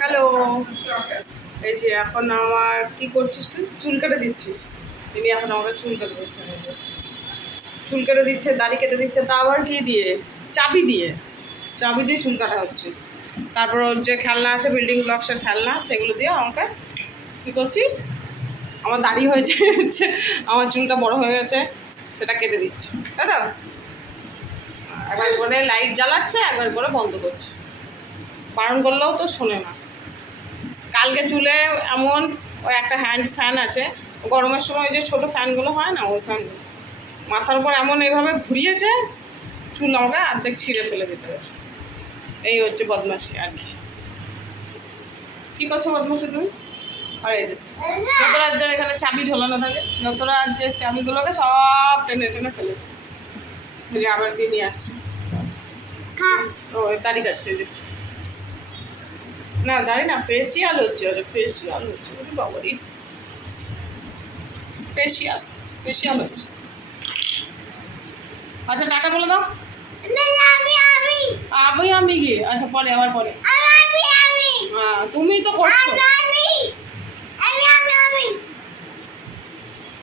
Hello এই যে এখন আমার কি করছিস তুই? চুল কেটে দিচ্ছিস। তিনি এখন আমাকে চুল কেটে যে। চুল কেটে দিচ্ছে, দাড়ি কেটে দিচ্ছে, তা আবার কি দিয়ে? চাবি দিয়ে। চাবি দিয়ে চুল কাটা হচ্ছে। তারপর ওর যে খেলনা আছে বিল্ডিং ব্লকসের খেলনা, সেগুলো দিয়ে আমাকে কী করছিস? আমার দাড়ি হয়েছে আমার চুলটা বড় হয়ে গেছে, সেটা কেটে দিচ্ছে। তাই তো? একবার করে লাইট জ্বালাচ্ছে, একবার করে বন্ধ করছে। বারণ করলেও তো শোনে না। কালকে চুলে এমন ওই একটা হ্যান্ড ফ্যান আছে, গরমের সময় যে ছোট ফ্যানগুলো হয় না, ওই ফ্যানগুলো মাথার উপর এমন এইভাবে ঘুরিয়েছে, চুল আমাকে অর্ধেক ছিঁড়ে ফেলে দিতে হয়েছে। এই হচ্ছে বদমাসি আর কি। কী করছ বদমাসি তুমি? আর এই যে যত রাজ্যের এখানে চাবি ঝোলানো থাকে যত রাজ্যের চাবিগুলোকে সব টেনে টেনে ফেলেছে। আবার দিয়ে নিয়ে আসছে। ও তারিখ আছে, এই যে। না দাঁড়ি না ফেসিয়াল হচ্ছে ওরে ফেসিয়াল হচ্ছে ওরে বাবারি। ফেসিয়াল ফেসিয়াল হচ্ছে। আচ্ছা টাটা বলে দাও। আমি আমি গিয়ে আচ্ছা পরে আবার পরে। হ্যাঁ তুমি তো করছ।